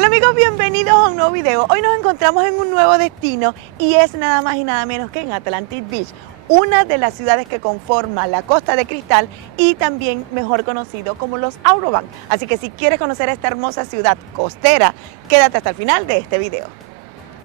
Hola amigos, bienvenidos a un nuevo video. Hoy nos encontramos en un nuevo destino y es nada más y nada menos que en Atlantic Beach, una de las ciudades que conforma la Costa de Cristal y también mejor conocido como los Outer Banks. Así que si quieres conocer esta hermosa ciudad costera, quédate hasta el final de este video.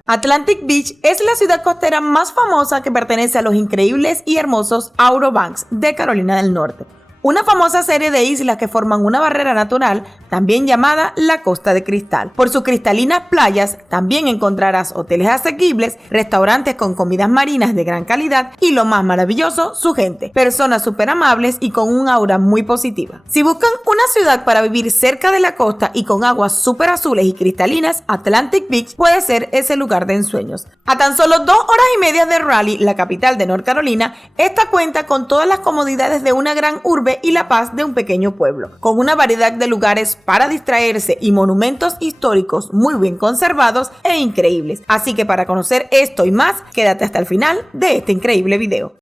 Atlantic Beach es la ciudad costera más famosa que pertenece a los increíbles y hermosos Outer Banks de Carolina del Norte. Una famosa serie de islas que forman una barrera natural, también llamada la Costa de Cristal. Por sus cristalinas playas, también encontrarás hoteles asequibles, restaurantes con comidas marinas de gran calidad y lo más maravilloso, su gente. Personas súper amables y con un aura muy positiva. Si buscan una ciudad para vivir cerca de la costa y con aguas súper azules y cristalinas, Atlantic Beach puede ser ese lugar de ensueños. A tan solo 2 horas y media de Raleigh, la capital de North Carolina, esta cuenta con todas las comodidades de una gran urbe y la paz de un pequeño pueblo, con una variedad de lugares para distraerse y monumentos históricos muy bien conservados e increíbles. Así que para conocer esto y más, quédate hasta el final de este increíble video.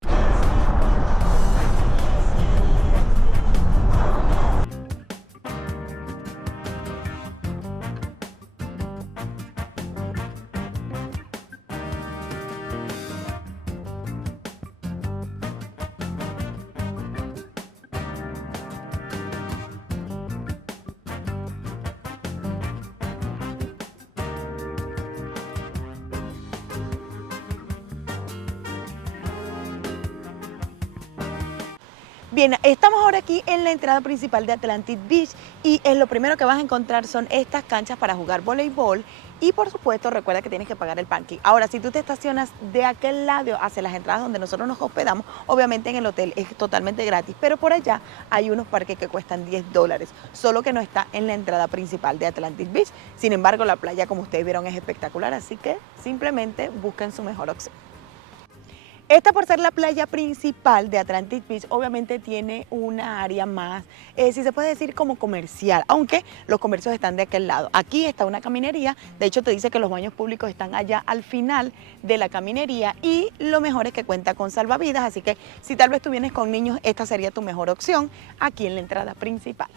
Bien, estamos ahora aquí en la entrada principal de Atlantic Beach y lo primero que vas a encontrar son estas canchas para jugar voleibol y por supuesto recuerda que tienes que pagar el parking. Ahora, si tú te estacionas de aquel lado hacia las entradas donde nosotros nos hospedamos, obviamente en el hotel es totalmente gratis, pero por allá hay unos parques que cuestan $10, solo que no está en la entrada principal de Atlantic Beach. Sin embargo, la playa, como ustedes vieron, es espectacular, así que simplemente busquen su mejor opción. Esta, por ser la playa principal de Atlantic Beach, obviamente tiene una área más, si se puede decir como comercial, aunque los comercios están de aquel lado. Aquí está una caminería, de hecho te dice que los baños públicos están allá al final de la caminería y lo mejor es que cuenta con salvavidas, así que si tal vez tú vienes con niños, esta sería tu mejor opción aquí en la entrada principal.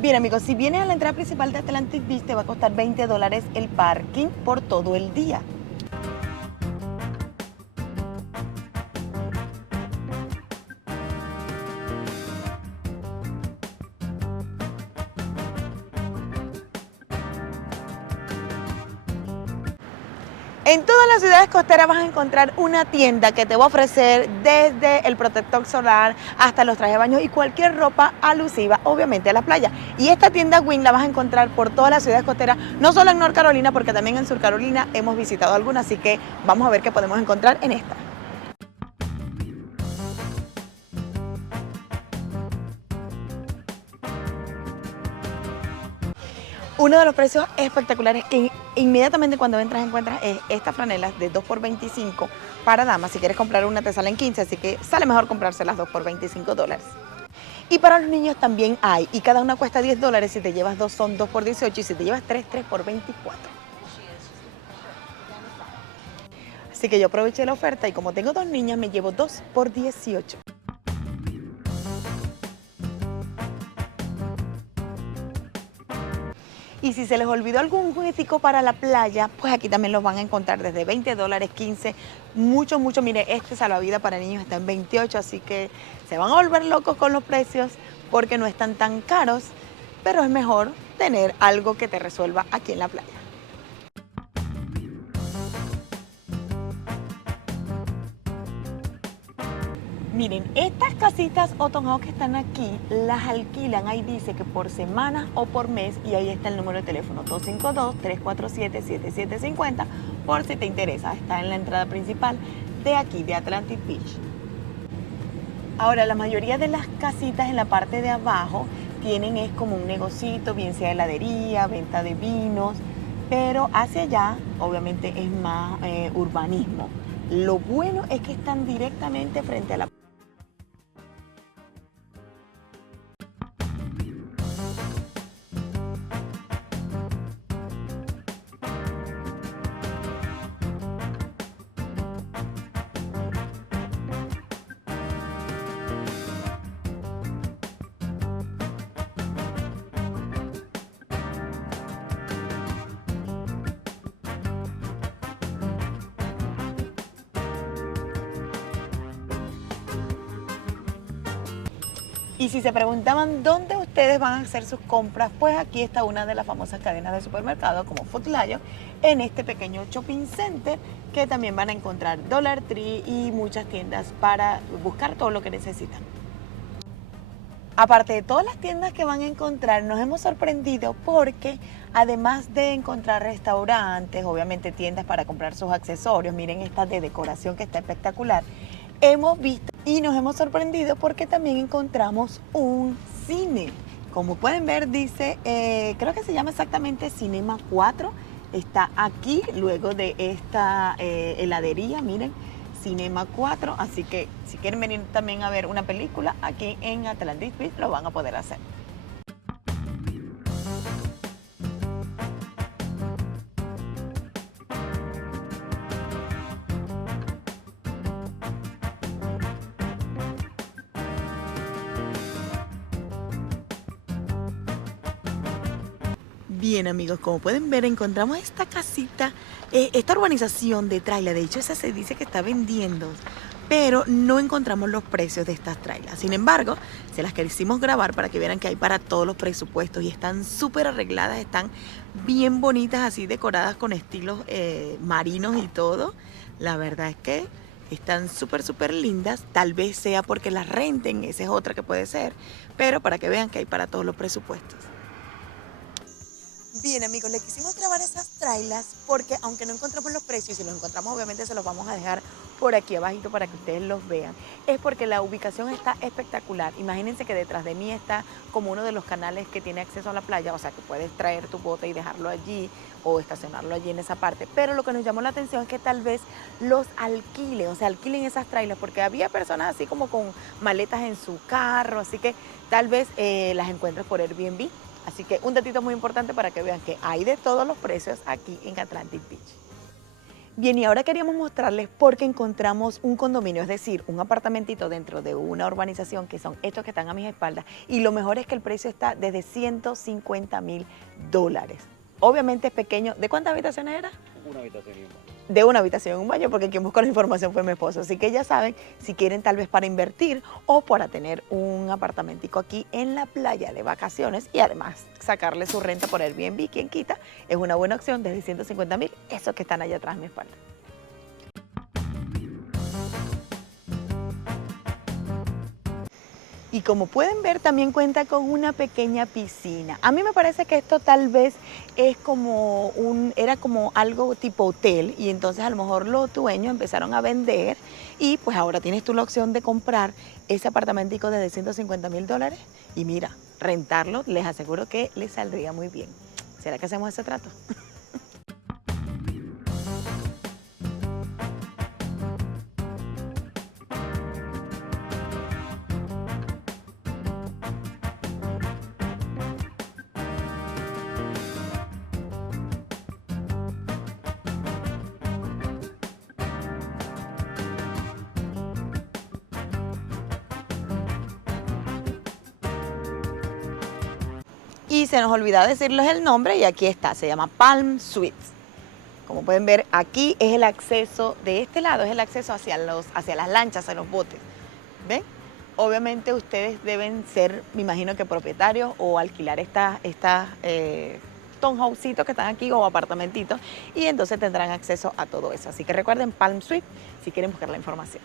Bien amigos, si vienes a la entrada principal de Atlantic Beach te va a costar $20 el parking por todo el día. En todas las ciudades costeras vas a encontrar una tienda que te va a ofrecer desde el protector solar hasta los trajes de baño y cualquier ropa alusiva, obviamente, a la playa. Y esta tienda Wing la vas a encontrar por todas las ciudades costeras, no solo en North Carolina, porque también en Sur Carolina hemos visitado algunas, así que vamos a ver qué podemos encontrar en esta. Uno de los precios espectaculares que inmediatamente cuando entras encuentras es estas franelas de 2 por $25 para damas. Si quieres comprar una te salen 15, así que sale mejor comprarse las 2 por $25. Y para los niños también hay, y cada una cuesta $10. Si te llevas 2 son 2 por 18 y si te llevas 3, 3 por 24. Así que yo aproveché la oferta y como tengo 2 niñas me llevo 2 por 18. Y si se les olvidó algún juguetico para la playa, pues aquí también los van a encontrar desde $20, 15, mucho. Mire, este salvavidas para niños está en 28, así que se van a volver locos con los precios porque no están tan caros, pero es mejor tener algo que te resuelva aquí en la playa. Miren, estas casitas o townhouse que están aquí, las alquilan, ahí dice que por semana o por mes, y ahí está el número de teléfono 252-347-7750, por si te interesa. Está en la entrada principal de aquí, de Atlantic Beach. Ahora, la mayoría de las casitas en la parte de abajo tienen es como un negocito, bien sea heladería, venta de vinos, pero hacia allá, obviamente, es más urbanismo. Lo bueno es que están directamente frente a la Y si se preguntaban dónde ustedes van a hacer sus compras, pues aquí está una de las famosas cadenas de supermercados como Food Lion, en este pequeño shopping center que también van a encontrar Dollar Tree y muchas tiendas para buscar todo lo que necesitan. Aparte de todas las tiendas que van a encontrar, nos hemos sorprendido porque además de encontrar restaurantes, obviamente tiendas para comprar sus accesorios, miren esta de decoración que está espectacular, hemos visto y nos hemos sorprendido porque también encontramos un cine. Como pueden ver, dice, creo que se llama exactamente Cinema 4. Está aquí, luego de esta heladería, miren, Cinema 4. Así que si quieren venir también a ver una película aquí en Atlantic Beach, lo van a poder hacer. Bien amigos, como pueden ver encontramos esta casita, esta urbanización de traila, de hecho esa se dice que está vendiendo, pero no encontramos los precios de estas trailas. Sin embargo, se las quisimos grabar para que vieran que hay para todos los presupuestos y están súper arregladas, están bien bonitas, así decoradas con estilos marinos y todo. La verdad es que están súper lindas, tal vez sea porque las renten, esa es otra que puede ser, pero para que vean que hay para todos los presupuestos. Bien amigos, les quisimos grabar esas trailas porque aunque no encontramos los precios, y si los encontramos obviamente se los vamos a dejar por aquí abajito para que ustedes los vean, es porque la ubicación está espectacular. Imagínense que detrás de mí está como uno de los canales que tiene acceso a la playa, o sea que puedes traer tu bote y dejarlo allí o estacionarlo allí en esa parte, pero lo que nos llamó la atención es que tal vez los alquilen, o sea alquilen esas trailas, porque había personas así como con maletas en su carro, así que tal vez las encuentres por Airbnb. Así que un datito muy importante para que vean que hay de todos los precios aquí en Atlantic Beach. Bien, y ahora queríamos mostrarles porque encontramos un condominio, es decir, un apartamentito dentro de una urbanización que son estos que están a mis espaldas. Y lo mejor es que el precio está desde $150,000. Obviamente es pequeño. ¿De cuántas habitaciones era? Una habitación y un baño. De una habitación y un baño, porque quien buscó la información fue mi esposo. Así que ya saben, si quieren tal vez para invertir o para tener un apartamentico aquí en la playa de vacaciones y además sacarle su renta por Airbnb, quien quita, es una buena opción desde 150,000, esos que están allá atrás a mi espalda. Y como pueden ver, también cuenta con una pequeña piscina. A mí me parece que esto tal vez es como era como algo tipo hotel y entonces a lo mejor los dueños empezaron a vender y pues ahora tienes tú la opción de comprar ese apartamentico de $150,000 y mira, rentarlo, les aseguro que les saldría muy bien. ¿Será que hacemos ese trato? Y se nos olvidó decirles el nombre y aquí está, se llama Palm Suites. Como pueden ver, aquí es el acceso, de este lado es el acceso hacia las lanchas, hacia los botes. ¿Ven? Obviamente ustedes deben ser, me imagino que propietarios o alquilar estas townhouseitos que están aquí o apartamentitos y entonces tendrán acceso a todo eso. Así que recuerden Palm Suite si quieren buscar la información.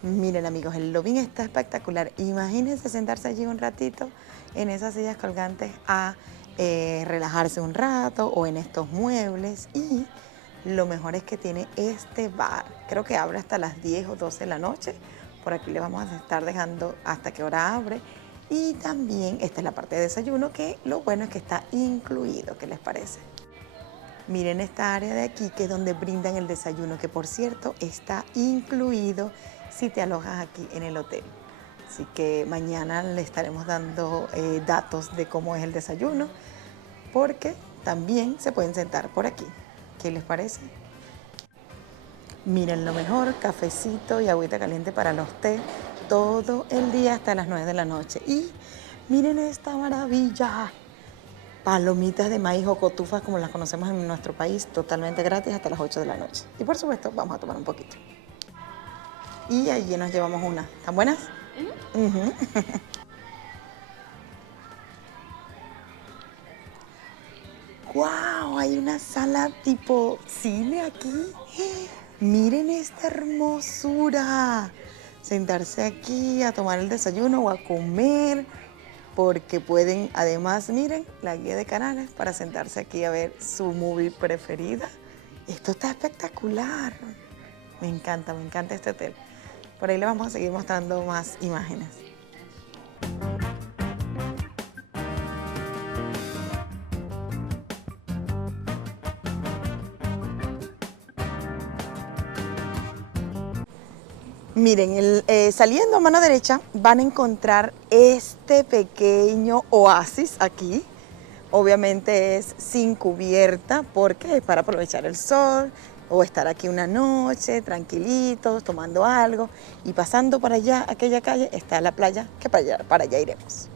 Miren amigos, el lobby está espectacular. Imagínense sentarse allí un ratito en esas sillas colgantes a relajarse un rato o en estos muebles. Y lo mejor es que tiene este bar. Creo que abre hasta las 10 o 12 de la noche. Por aquí le vamos a estar dejando hasta qué hora abre. Y también esta es la parte de desayuno que lo bueno es que está incluido. ¿Qué les parece? Miren esta área de aquí que es donde brindan el desayuno, que por cierto está incluido si te alojas aquí en el hotel. Así que mañana le estaremos dando datos de cómo es el desayuno, porque también se pueden sentar por aquí. ¿Qué les parece? Miren lo mejor, cafecito y agüita caliente para los té todo el día hasta las 9 de la noche. Y miren esta maravilla. Palomitas de maíz o cotufas como las conocemos en nuestro país, totalmente gratis hasta las 8 de la noche. Y por supuesto vamos a tomar un poquito. Y allí nos llevamos una. ¿Están buenas? Uh-huh. ¡Wow! Hay una sala tipo cine aquí. Miren esta hermosura. Sentarse aquí a tomar el desayuno o a comer, porque pueden, además, miren, la guía de canales para sentarse aquí a ver su movie preferida. Esto está espectacular. Me encanta este hotel. Por ahí le vamos a seguir mostrando más imágenes. Miren, saliendo a mano derecha van a encontrar este pequeño oasis aquí. Obviamente es sin cubierta porque es para aprovechar el sol o estar aquí una noche tranquilitos, tomando algo. Y pasando para allá, aquella calle, está la playa, que para allá iremos.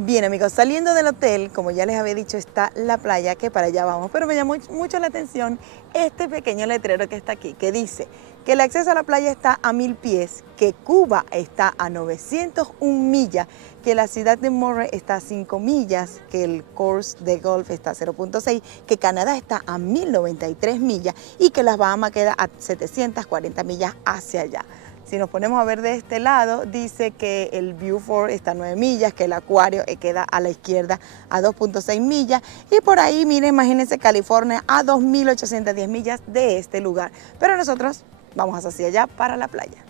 Bien amigos, saliendo del hotel, como ya les había dicho, está la playa, que para allá vamos, pero me llamó mucho la atención este pequeño letrero que está aquí, que dice que el acceso a la playa está a 1000 pies, que Cuba está a 901 millas, que la ciudad de Murray está a 5 millas, que el course de golf está a 0.6, que Canadá está a 1093 millas y que las Bahamas queda a 740 millas hacia allá. Si nos ponemos a ver de este lado, dice que el Beaufort está a 9 millas, que el Acuario queda a la izquierda a 2.6 millas. Y por ahí, miren, imagínense California a 2.810 millas de este lugar. Pero nosotros vamos hacia allá para la playa.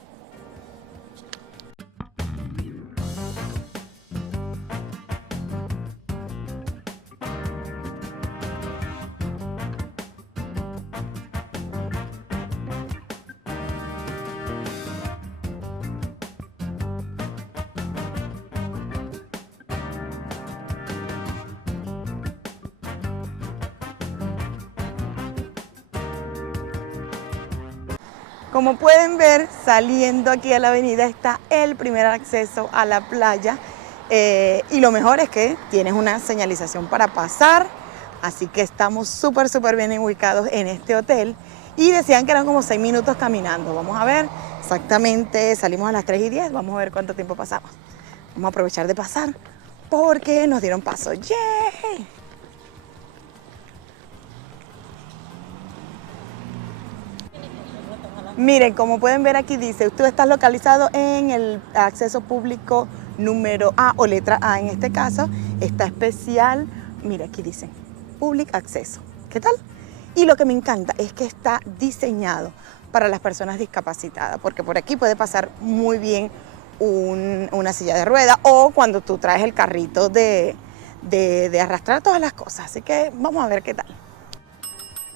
Como pueden ver, saliendo aquí a la avenida está el primer acceso a la playa y lo mejor es que tienes una señalización para pasar, así que estamos súper bien ubicados en este hotel y decían que eran como 6 minutos caminando. Vamos a ver, exactamente salimos a las 3:10, vamos a ver cuánto tiempo pasamos. Vamos a aprovechar de pasar porque nos dieron paso. ¡Yay! Miren, como pueden ver aquí dice, tú estás localizado en el acceso público número A o letra A en este caso, está especial, mira aquí dice, Public Acceso, ¿qué tal? Y lo que me encanta es que está diseñado para las personas discapacitadas, porque por aquí puede pasar muy bien una silla de ruedas o cuando tú traes el carrito de arrastrar todas las cosas, así que vamos a ver qué tal.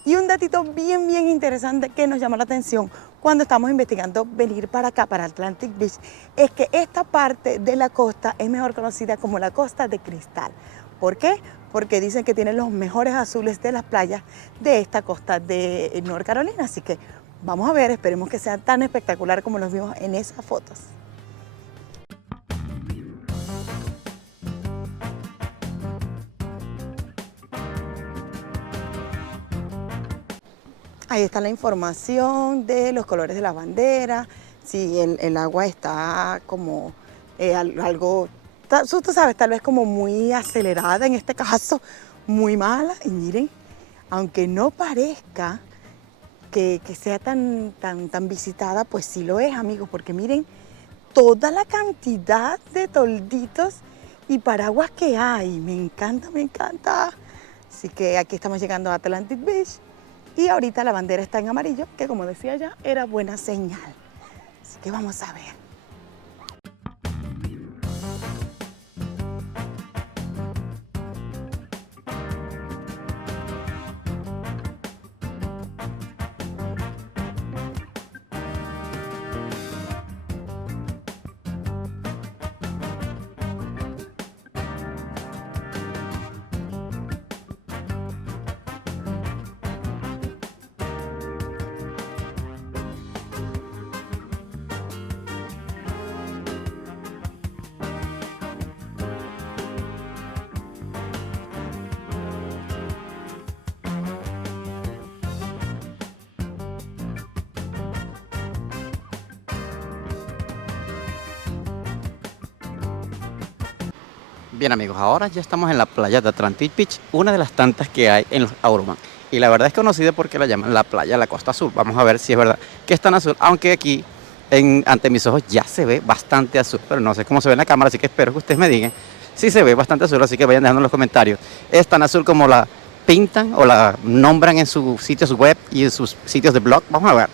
Y un datito bien interesante que nos llamó la atención cuando estamos investigando venir para acá, para Atlantic Beach, es que esta parte de la costa es mejor conocida como la Costa de Cristal. ¿Por qué? Porque dicen que tiene los mejores azules de las playas de esta costa de North Carolina. Así que vamos a ver, esperemos que sea tan espectacular como los vimos en esas fotos. Ahí está la información de los colores de la bandera, si el agua está como algo, tú sabes, tal vez como muy acelerada en este caso, muy mala. Y miren, aunque no parezca que sea tan visitada, pues sí lo es, amigos, porque miren toda la cantidad de tolditos y paraguas que hay. Me encanta. Así que aquí estamos llegando a Atlantic Beach. Y ahorita la bandera está en amarillo, que como decía ya, era buena señal. Así que vamos a ver. Bien amigos, ahora ya estamos en la playa de Atlantic Beach, una de las tantas que hay en los Auroman. Y la verdad es conocida porque la llaman la playa de la Costa Azul. Vamos a ver si es verdad que es tan azul, aunque aquí ante mis ojos ya se ve bastante azul, pero no sé cómo se ve en la cámara, así que espero que ustedes me digan si se ve bastante azul, así que vayan dejando en los comentarios. ¿Es tan azul como la pintan o la nombran en sus sitios web y en sus sitios de blog? Vamos a ver.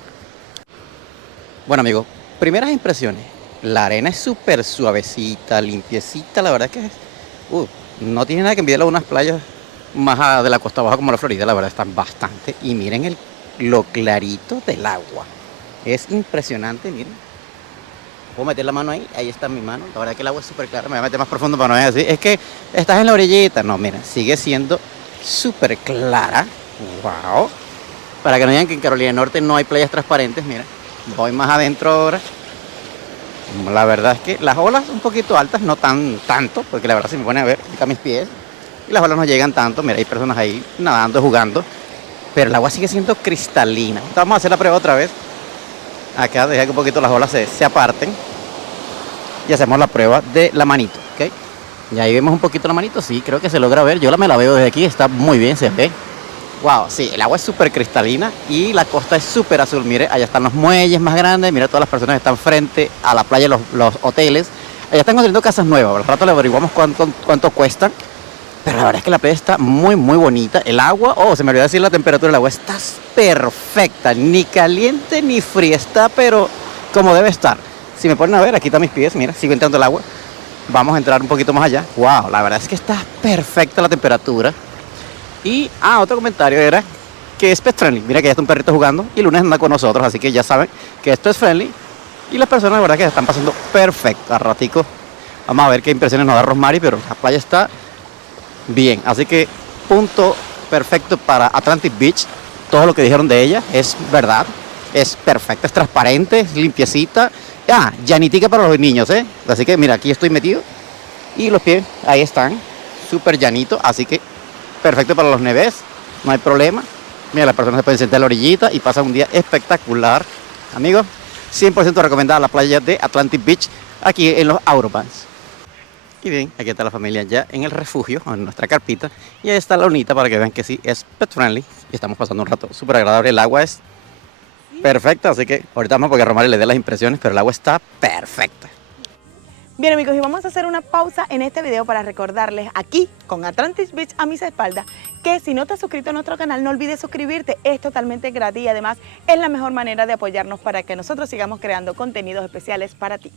Bueno amigos, primeras impresiones. La arena es súper suavecita, limpiecita, la verdad es que no tiene nada que envidiarle a unas playas más de la costa abajo como la Florida, la verdad están bastante. Y miren lo clarito del agua. Es impresionante, miren. Puedo meter la mano ahí, ahí está mi mano. La verdad que el agua es súper clara, me voy a meter más profundo para no ver así. Es que estás en la orillita. No, miren, sigue siendo súper clara. Wow. Para que no digan que en Carolina del Norte no hay playas transparentes, miren. Voy más adentro ahora. La verdad es que las olas un poquito altas, no tanto, porque la verdad se me pone a ver a mis pies y las olas no llegan tanto. Mira, hay personas ahí nadando, jugando, pero el agua sigue siendo cristalina. Vamos a hacer la prueba otra vez. Acá deja que un poquito las olas se aparten y hacemos la prueba de la manito, ¿ok? Y ahí vemos un poquito la manito, sí, creo que se logra ver. Yo me la veo desde aquí, está muy bien, se ve. Wow, sí, el agua es súper cristalina y la costa es súper azul. Mire, allá están los muelles más grandes, mire todas las personas que están frente a la playa, los hoteles. Allá están construyendo casas nuevas, al rato le averiguamos cuánto cuestan. Pero la verdad es que la playa está muy, muy bonita. El agua, se me olvidó decir la temperatura del agua, está perfecta, ni caliente ni fría, está pero como debe estar. Si me ponen a ver, aquí están mis pies, mira, sigo entrando el agua. Vamos a entrar un poquito más allá. Wow, la verdad es que está perfecta la temperatura. Y, otro comentario era que es pet friendly. Mira que ya está un perrito jugando y Lunes anda con nosotros, así que ya saben que esto es friendly. Y las personas, la verdad, que están pasando perfecto. A ratico, vamos a ver qué impresiones nos da Rosemary, pero la playa está bien. Así que, punto perfecto para Atlantic Beach. Todo lo que dijeron de ella es verdad. Es perfecta, es transparente, es limpiecita. Llanitica para los niños, ¿eh? Así que, mira, aquí estoy metido. Y los pies, ahí están, súper llanito, así que perfecto para los neves, no hay problema. Mira, las personas se pueden sentar en la orillita y pasan un día espectacular. Amigos, 100% recomendada la playa de Atlantic Beach, aquí en los Aurobans. Y bien, aquí está la familia ya en el refugio, en nuestra carpita. Y ahí está la unita para que vean que sí, es pet friendly. Y estamos pasando un rato súper agradable. El agua es perfecta, así que ahorita vamos porque a Romari le dé las impresiones, pero el agua está perfecta. Bien amigos, y vamos a hacer una pausa en este video para recordarles aquí, con Atlantic Beach a mis espaldas, que si no te has suscrito a nuestro canal, no olvides suscribirte, es totalmente gratis y además es la mejor manera de apoyarnos para que nosotros sigamos creando contenidos especiales para ti.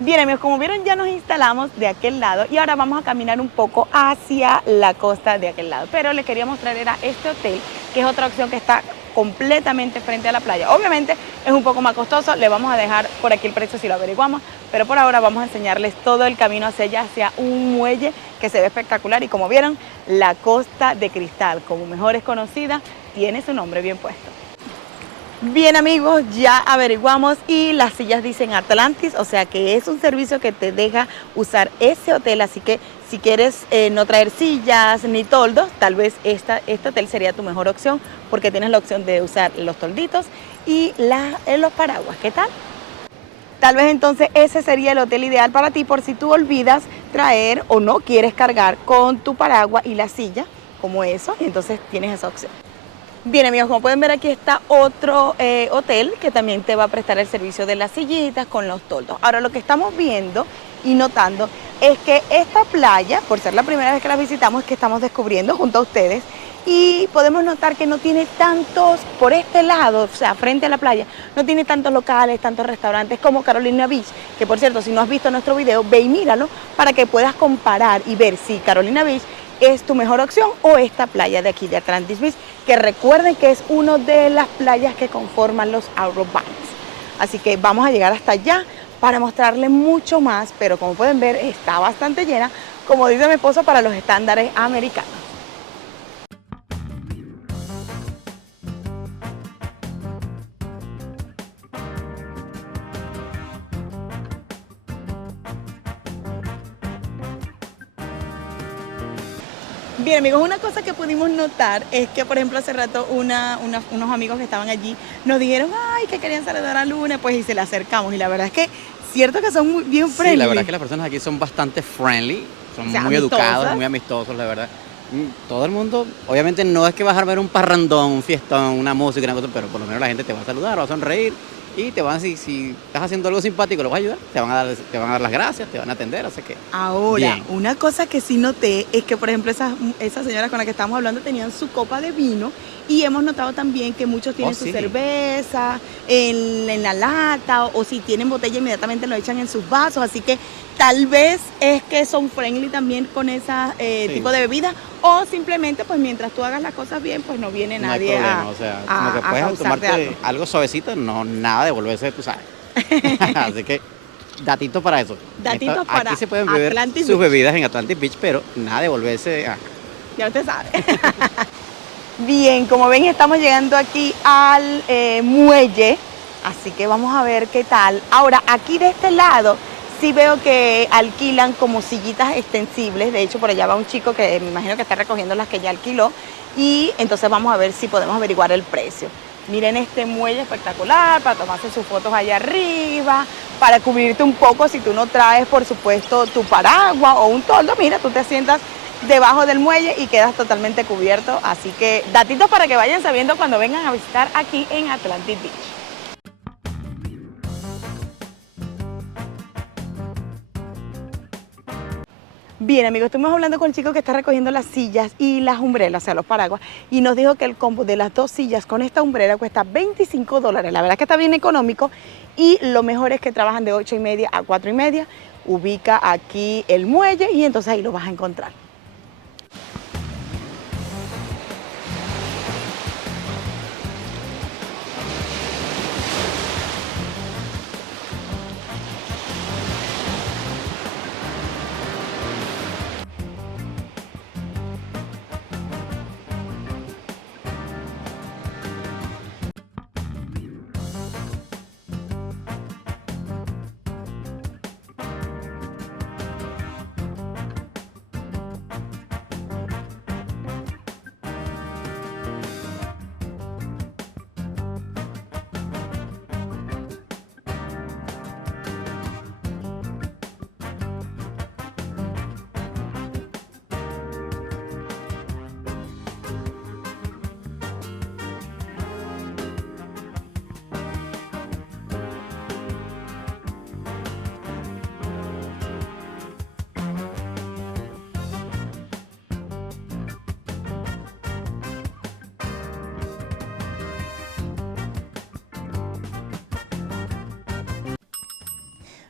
Bien amigos, como vieron ya nos instalamos de aquel lado y ahora vamos a caminar un poco hacia la costa de aquel lado. Pero les quería mostrar era este hotel, que es otra opción que está completamente frente a la playa. Obviamente es un poco más costoso, le vamos a dejar por aquí el precio si lo averiguamos, pero por ahora vamos a enseñarles todo el camino hacia allá, hacia un muelle que se ve espectacular y como vieron, la Costa de Cristal, como mejor es conocida, tiene su nombre bien puesto. Bien amigos, ya averiguamos y las sillas dicen Atlantis, o sea que es un servicio que te deja usar ese hotel, así que si quieres no traer sillas ni toldos, tal vez este hotel sería tu mejor opción porque tienes la opción de usar los tolditos y los paraguas, ¿qué tal? Tal vez entonces ese sería el hotel ideal para ti por si tú olvidas traer o no quieres cargar con tu paraguas y la silla, como eso, y entonces tienes esa opción. Bien amigos, como pueden ver aquí está otro hotel que también te va a prestar el servicio de las sillitas con los toldos. Ahora lo que estamos viendo y notando es que esta playa, por ser la primera vez que la visitamos, es que estamos descubriendo junto a ustedes y podemos notar que no tiene tantos, por este lado, o sea, frente a la playa, no tiene tantos locales, tantos restaurantes como Carolina Beach, que por cierto, si no has visto nuestro video, ve y míralo para que puedas comparar y ver si Carolina Beach es tu mejor opción o esta playa de aquí de Atlantic Beach, que recuerden que es una de las playas que conforman los Aurobans. Así que vamos a llegar hasta allá para mostrarles mucho más, pero como pueden ver está bastante llena, como dice mi esposo, para los estándares americanos. Bien, amigos, una cosa que pudimos notar es que, por ejemplo, hace rato unos amigos que estaban allí nos dijeron, ay, que querían saludar a Luna, pues y se le acercamos. Y la verdad es que, cierto que son muy bien friendly. Sí, la verdad es que las personas aquí son bastante friendly, son O sea, muy amistosas. educados, muy amistosos, la verdad. Todo el mundo, obviamente no es que vas a ver un parrandón, un fiestón, una música, una cosa, pero por lo menos la gente te va a saludar, va a sonreír y te van, si estás haciendo algo simpático, lo vas a ayudar, te van a dar las gracias, te van a atender, así que Ahora, bien. una cosa que sí noté es que, por ejemplo, esas señoras con las que estamos hablando tenían su copa de vino y hemos notado también que muchos tienen su Sí. cerveza en la lata o si tienen botella inmediatamente lo echan en sus vasos, así que tal vez es que son friendly también con ese Sí. tipo de bebida o simplemente pues mientras tú hagas las cosas bien pues no viene No hay nadie problema, o sea, como que puedes causarte tomarte algo suavecito, no nada de volverse, tú sabes. Así que, datito para eso. Datitos para aquí se pueden beber Atlantic sus Beach. bebidas en Atlantic Beach, pero nada de volverse Ya usted sabe. Bien, como ven estamos llegando aquí al muelle, así que vamos a ver qué tal. Ahora, aquí de este lado sí veo que alquilan como sillitas extensibles, de hecho por allá va un chico que me imagino que está recogiendo las que ya alquiló y entonces vamos a ver si podemos averiguar el precio. Miren este muelle espectacular para tomarse sus fotos allá arriba, para cubrirte un poco si tú no traes, por supuesto, tu paraguas o un toldo. Mira, tú te sientas debajo del muelle y quedas totalmente cubierto. Así que datitos para que vayan sabiendo cuando vengan a visitar aquí en Atlantic Beach. Bien, amigos, estuvimos hablando con el chico que está recogiendo las sillas y las umbrelas, o sea, los paraguas, y nos dijo que el combo de las dos sillas con esta umbrera cuesta $25. La verdad es que está bien económico y lo mejor es que trabajan de 8:30 a 4:30. Ubica aquí el muelle y entonces ahí lo vas a encontrar.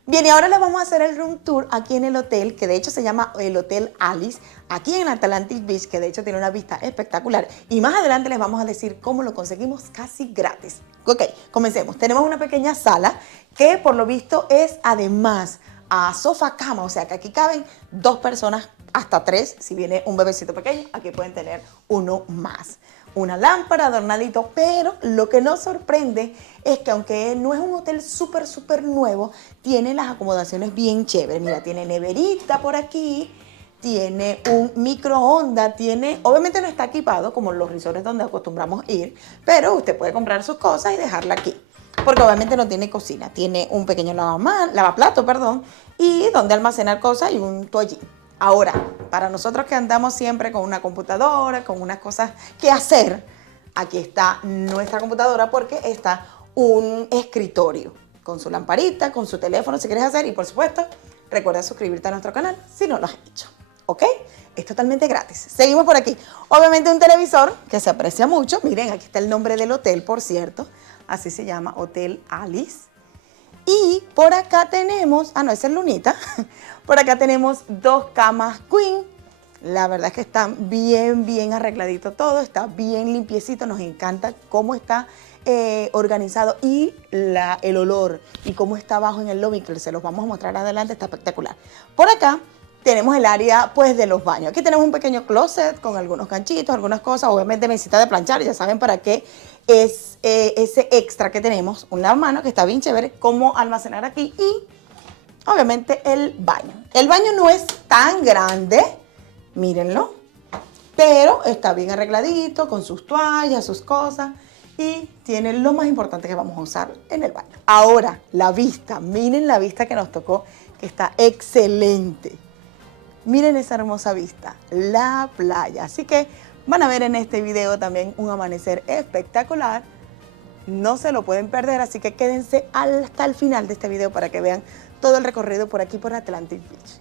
Bien, y ahora les vamos a hacer el room tour aquí en el hotel, que de hecho se llama el Hotel Alice, aquí en Atlantic Beach, que de hecho tiene una vista espectacular. Y más adelante les vamos a decir cómo lo conseguimos casi gratis. Ok, comencemos. Tenemos una pequeña sala que por lo visto es además a sofá cama, o sea que aquí caben 2 personas, hasta 3, si viene un bebecito pequeño, aquí pueden tener uno más. Una lámpara, adornadito, pero lo que nos sorprende es que aunque no es un hotel súper nuevo, tiene las acomodaciones bien chéveres. Mira, tiene neverita por aquí, tiene un microondas, obviamente no está equipado como los resorts donde acostumbramos ir, pero usted puede comprar sus cosas y dejarla aquí. Porque obviamente no tiene cocina, tiene un pequeño lavaplato, y donde almacenar cosas y un toallín. Ahora, para nosotros que andamos siempre con una computadora, con unas cosas que hacer, aquí está nuestra computadora porque está un escritorio con su lamparita, con su teléfono si quieres hacer y por supuesto, recuerda suscribirte a nuestro canal si no lo has hecho, ¿ok? Es totalmente gratis. Seguimos por aquí. Obviamente un televisor que se aprecia mucho. Miren, aquí está el nombre del hotel, por cierto. Así se llama, Hotel Alice. Y por acá tenemos, no, esa es Lunita. Por acá tenemos 2 camas queen. La verdad es que están bien arregladito todo, está bien limpiecito. Nos encanta cómo está organizado y el olor y cómo está abajo en el lobby, que se los vamos a mostrar adelante, está espectacular. Por acá tenemos el área pues de los baños. Aquí tenemos un pequeño closet con algunos ganchitos, algunas cosas, obviamente mesita de planchar, ya saben para qué es ese extra que tenemos, un lavamanos que está bien chévere, cómo almacenar aquí y obviamente el baño. El baño no es tan grande, mírenlo, pero está bien arregladito, con sus toallas, sus cosas, y tiene lo más importante que vamos a usar en el baño. Ahora, la vista. Miren la vista que nos tocó, que está excelente. Miren esa hermosa vista, la playa. Así que van a ver en este video también un amanecer espectacular. No se lo pueden perder, así que quédense hasta el final de este video para que vean todo el recorrido por aquí por Atlantic Beach.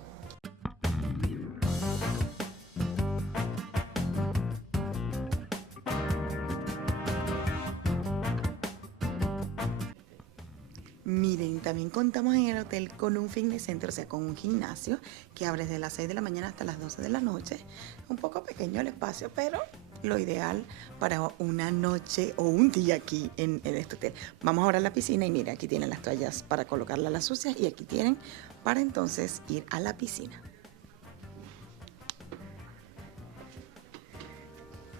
Miren, también contamos en el hotel con un fitness center, o sea, con un gimnasio que abre desde las 6 de la mañana hasta las 12 de la noche. Un poco pequeño el espacio, pero lo ideal para una noche o un día aquí en este hotel. Vamos ahora a la piscina y mira, aquí tienen las toallas para colocarlas las sucias y aquí tienen para entonces ir a la piscina.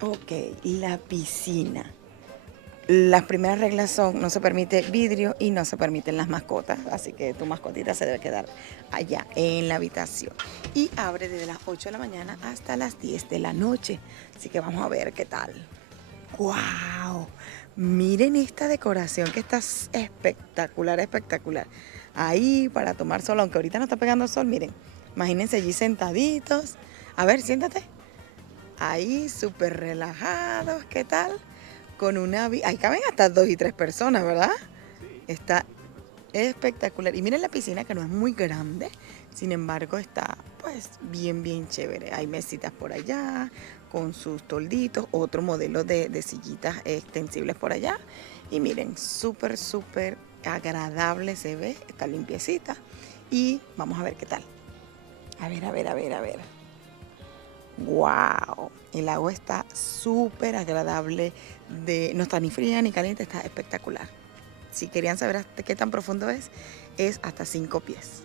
Ok, la piscina. Las primeras reglas son, no se permite vidrio y no se permiten las mascotas, así que tu mascotita se debe quedar allá en la habitación. Y abre desde las 8 de la mañana hasta las 10 de la noche, así que vamos a ver qué tal. ¡Wow! Miren esta decoración que está espectacular, espectacular. Ahí para tomar sol, aunque ahorita no está pegando sol, miren, imagínense allí sentaditos. A ver, siéntate. Ahí súper relajados, ¿qué tal? Con una... Ahí caben hasta 2 y 3 personas, ¿verdad? Sí. Está espectacular. Y miren la piscina, que no es muy grande, sin embargo está pues bien chévere. Hay mesitas por allá, con sus tolditos, otro modelo de sillitas extensibles por allá. Y miren, súper agradable se ve, está limpiecita. Y vamos a ver qué tal. A ver. ¡Wow! El agua está súper agradable, no está ni fría ni caliente, está espectacular. Si querían saber hasta qué tan profundo es hasta 5 pies.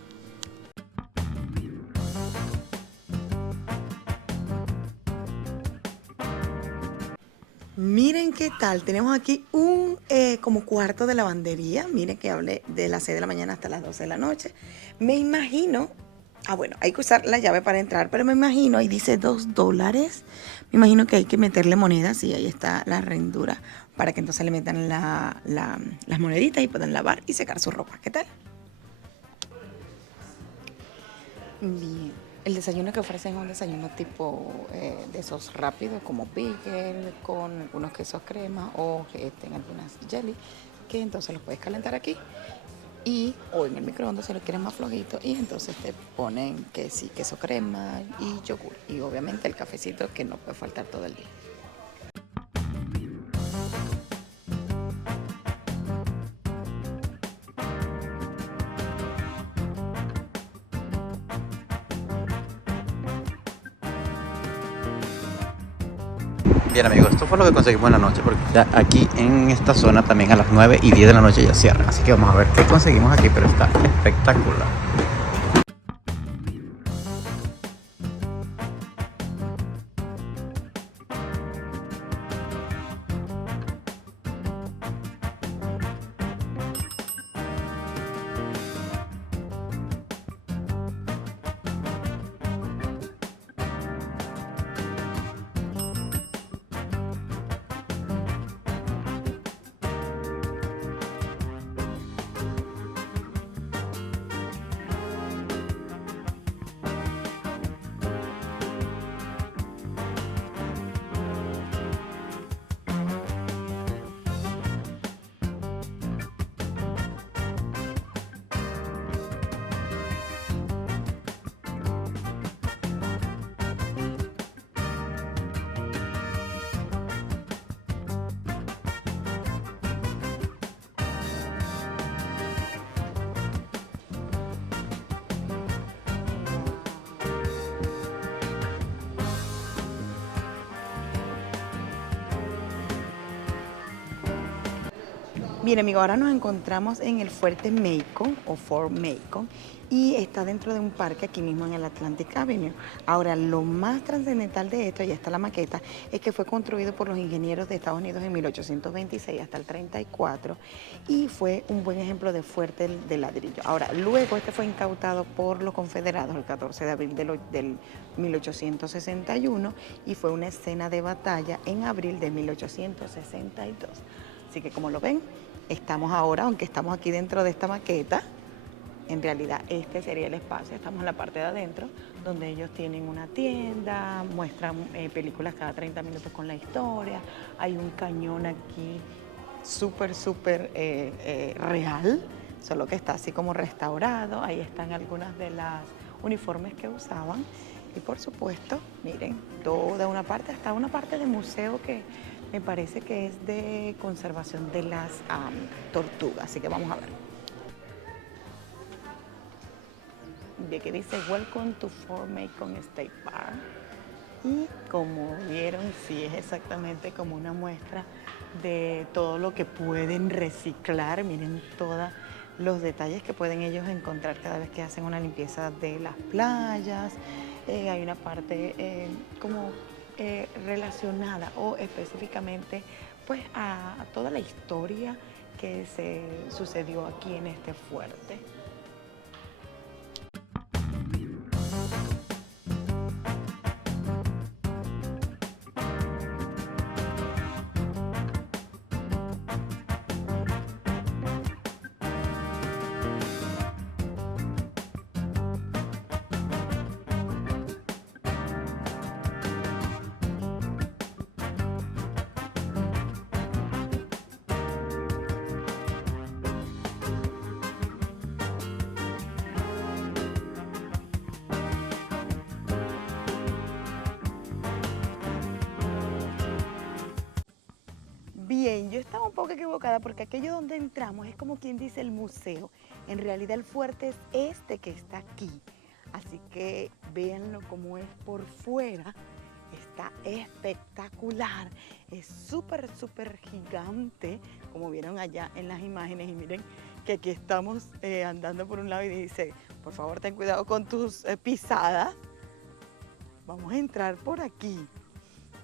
Miren qué tal, tenemos aquí un como cuarto de lavandería. Miren que hablé de las 6 de la mañana hasta las 12 de la noche. Me imagino... bueno, hay que usar la llave para entrar, pero me imagino, ahí dice $2. Me imagino que hay que meterle monedas y ahí está la rendura para que entonces le metan las moneditas y puedan lavar y secar su ropa. ¿Qué tal? Bien. El desayuno que ofrecen es un desayuno tipo de esos rápidos, como pickle, con algunos quesos crema o algunas jelly, que entonces los puedes calentar aquí. O en el microondas si lo quieren más flojito, y entonces te ponen que sí, queso crema y yogur, y obviamente el cafecito que no puede faltar todo el día. Bien amigos, esto fue lo que conseguimos en la noche, porque ya aquí en esta zona también a las 9 y 10 de la noche ya cierran, así que vamos a ver qué conseguimos aquí, pero está espectacular. Mire, amigo, ahora nos encontramos en el Fuerte Macon o Fort Macon y está dentro de un parque aquí mismo en el Atlantic Avenue. Ahora, lo más trascendental de esto, ya está la maqueta, es que fue construido por los ingenieros de Estados Unidos en 1826 hasta el 34 y fue un buen ejemplo de fuerte de ladrillo. Ahora, luego este fue incautado por los confederados el 14 de abril del 1861 y fue una escena de batalla en abril de 1862. Así que como lo ven, estamos ahora, aunque estamos aquí dentro de esta maqueta, en realidad este sería el espacio, estamos en la parte de adentro, donde ellos tienen una tienda, muestran películas cada 30 minutos con la historia, hay un cañón aquí súper real, solo que está así como restaurado, ahí están algunas de las uniformes que usaban y por supuesto, miren, toda una parte, hasta una parte de museo que me parece que es de conservación de las tortugas, así que vamos a ver. De que dice Welcome to Fort Macon State Park. Y como vieron, sí es exactamente como una muestra de todo lo que pueden reciclar. Miren todos los detalles que pueden ellos encontrar cada vez que hacen una limpieza de las playas. Hay una parte como relacionada o específicamente pues a toda la historia que se sucedió aquí en este fuerte. Bien, yo estaba un poco equivocada porque aquello donde entramos es como quien dice el museo. En realidad el fuerte es este que está aquí. Así que véanlo como es por fuera. Está espectacular. Es súper gigante, como vieron allá en las imágenes. Y miren que aquí estamos andando por un lado y dice, por favor ten cuidado con tus pisadas. Vamos a entrar por aquí.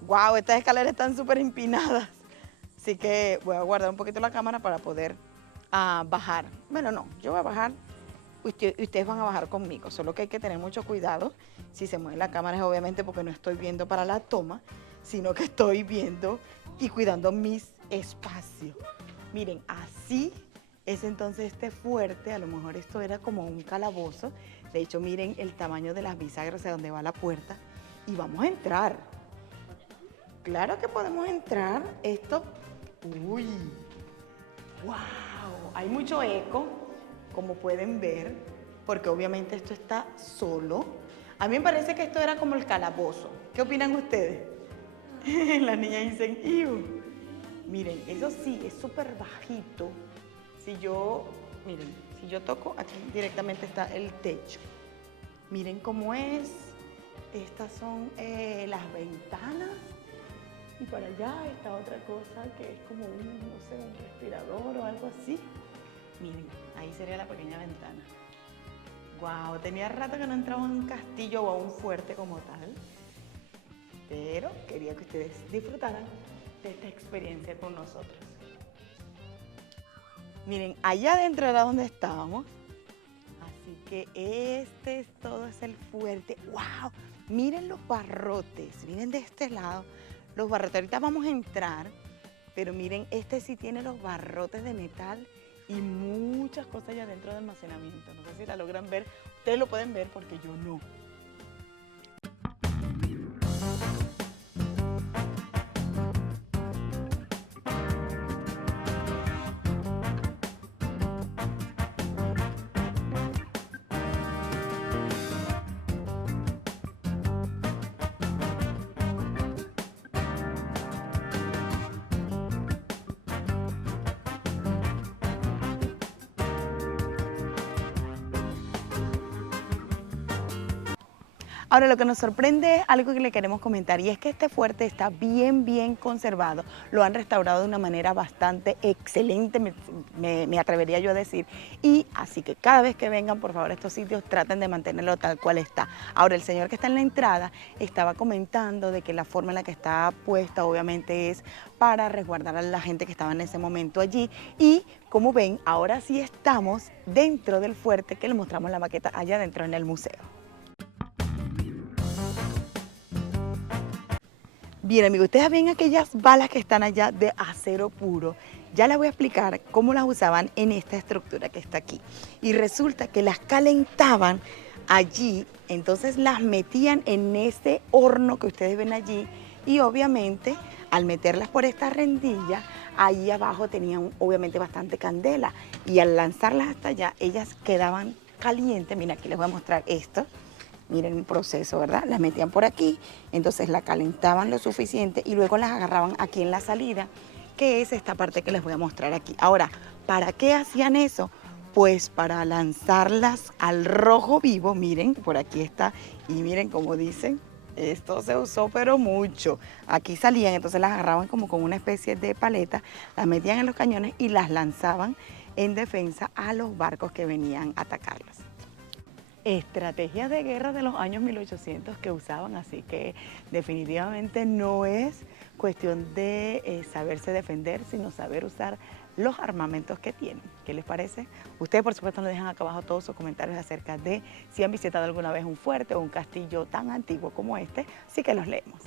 ¡Wow! Estas escaleras están súper empinadas. Así que voy a guardar un poquito la cámara para poder bajar. Bueno, no, yo voy a bajar, ustedes van a bajar conmigo, solo que hay que tener mucho cuidado. Si se mueve la cámara es obviamente porque no estoy viendo para la toma, sino que estoy viendo y cuidando mis espacios. Miren, así es entonces este fuerte, a lo mejor esto era como un calabozo. De hecho, miren el tamaño de las bisagras de donde va la puerta y vamos a entrar. Claro que podemos entrar, esto... ¡Uy! ¡Wow! Hay mucho eco, como pueden ver, porque obviamente esto está solo. A mí me parece que esto era como el calabozo. ¿Qué opinan ustedes? Las niñas dicen, ¡iu! Miren, eso sí, es súper bajito. Miren, si yo toco, aquí directamente está el techo. Miren cómo es. Estas son las ventanas. Y para allá está otra cosa que es como no sé, un respirador o algo así. Miren, ahí sería la pequeña ventana. Wow, tenía rato que no entraba a un castillo o a un fuerte como tal. Pero quería que ustedes disfrutaran de esta experiencia con nosotros. Miren, allá adentro era donde estábamos. Así que todo es el fuerte. ¡Wow! Miren los barrotes, miren de este lado. Los barrotes, ahorita vamos a entrar, pero miren, este sí tiene los barrotes de metal y muchas cosas allá dentro de almacenamiento. No sé si la logran ver, ustedes lo pueden ver porque yo no. Ahora, lo que nos sorprende es algo que le queremos comentar, y es que este fuerte está bien conservado. Lo han restaurado de una manera bastante excelente, me atrevería yo a decir. Y así que cada vez que vengan, por favor, a estos sitios, traten de mantenerlo tal cual está. Ahora, el señor que está en la entrada estaba comentando de que la forma en la que está puesta, obviamente, es para resguardar a la gente que estaba en ese momento allí. Y como ven, ahora sí estamos dentro del fuerte, que le mostramos la maqueta allá adentro en el museo. Bien, amigos, ustedes ven aquellas balas que están allá de acero puro. Ya les voy a explicar cómo las usaban en esta estructura que está aquí. Y resulta que las calentaban allí, entonces las metían en ese horno que ustedes ven allí, y obviamente al meterlas por esta rendilla, ahí abajo tenían obviamente bastante candela, y al lanzarlas hasta allá, ellas quedaban calientes. Mira, aquí les voy a mostrar esto. Miren el proceso, ¿verdad? Las metían por aquí, entonces la calentaban lo suficiente y luego las agarraban aquí en la salida, que es esta parte que les voy a mostrar aquí. Ahora, ¿para qué hacían eso? Pues para lanzarlas al rojo vivo. Miren, por aquí está, y miren cómo dicen, esto se usó pero mucho. Aquí salían, entonces las agarraban como con una especie de paleta, las metían en los cañones y las lanzaban en defensa a los barcos que venían a atacarlas. Estrategias de guerra de los años 1800 que usaban, así que definitivamente no es cuestión de saberse defender, sino saber usar los armamentos que tienen. ¿Qué les parece? Ustedes, por supuesto, nos dejan acá abajo todos sus comentarios acerca de si han visitado alguna vez un fuerte o un castillo tan antiguo como este, así que los leemos.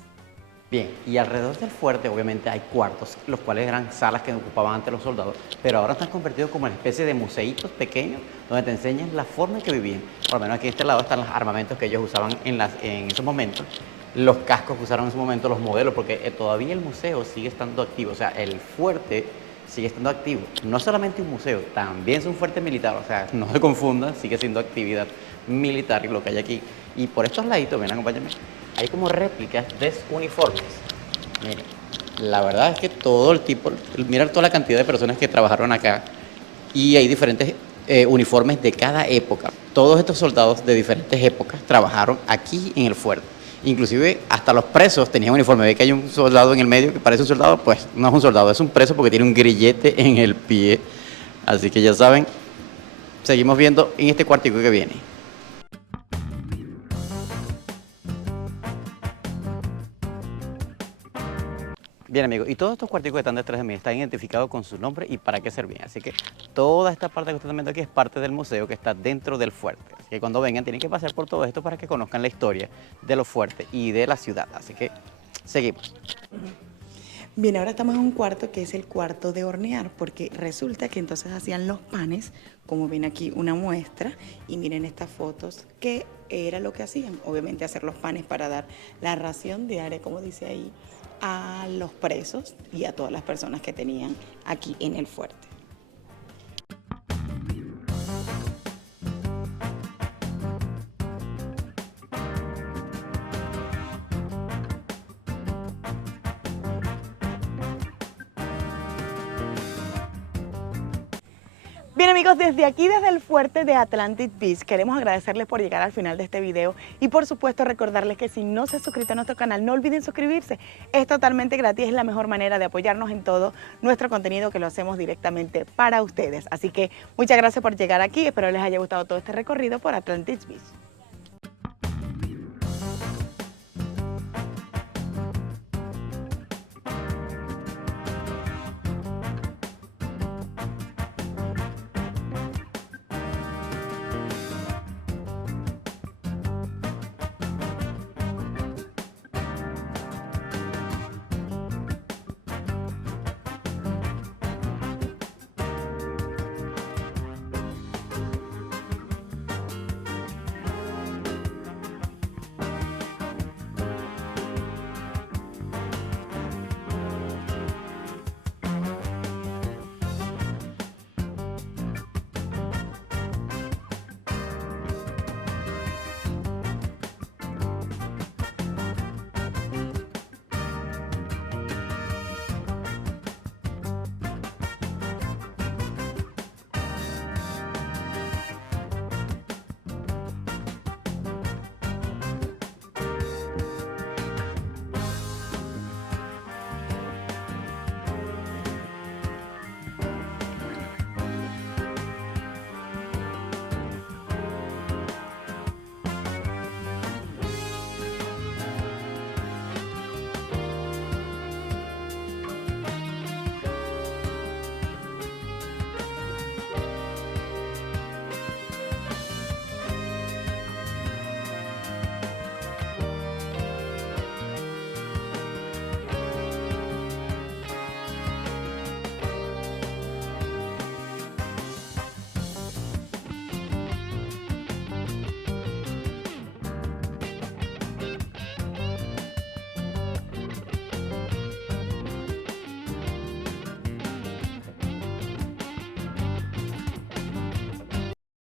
Bien, y alrededor del fuerte obviamente hay cuartos, los cuales eran salas que ocupaban antes los soldados, pero ahora están convertidos como en especie de museitos pequeños donde te enseñan la forma en que vivían. Por lo menos aquí en este lado están los armamentos que ellos usaban en esos momentos, los cascos que usaron en ese momento, los modelos, porque todavía el museo sigue estando activo, o sea, el fuerte sigue estando activo. No solamente un museo, también es un fuerte militar, o sea, no se confundan, sigue siendo actividad militar lo que hay aquí. Y por estos laditos, ven, acompáñenme, hay como réplicas de uniformes. Miren, la verdad es que todo el tipo, mirar toda la cantidad de personas que trabajaron acá, y hay diferentes uniformes de cada época. Todos estos soldados de diferentes épocas trabajaron aquí en el fuerte. Inclusive hasta los presos tenían uniforme. Ve que hay un soldado en el medio que parece un soldado, pues no es un soldado, es un preso porque tiene un grillete en el pie. Así que ya saben, seguimos viendo en este cuartico que viene. Bien, amigos, y todos estos cuarticos que están detrás de mí están identificados con su nombre y para qué servían. Así que toda esta parte que ustedes están viendo aquí es parte del museo que está dentro del fuerte. Así que cuando vengan tienen que pasar por todo esto para que conozcan la historia de los fuertes y de la ciudad. Así que seguimos. Bien, ahora estamos en un cuarto que es el cuarto de hornear, porque resulta que entonces hacían los panes, como ven aquí una muestra, y miren estas fotos, que era lo que hacían, obviamente hacer los panes para dar la ración diaria, como dice ahí, a los presos y a todas las personas que tenían aquí en el fuerte. Bien, amigos, desde aquí, desde el fuerte de Atlantic Beach, queremos agradecerles por llegar al final de este video y por supuesto recordarles que si no se han suscrito a nuestro canal, no olviden suscribirse. Es totalmente gratis, es la mejor manera de apoyarnos en todo nuestro contenido que lo hacemos directamente para ustedes. Así que muchas gracias por llegar aquí, espero les haya gustado todo este recorrido por Atlantic Beach.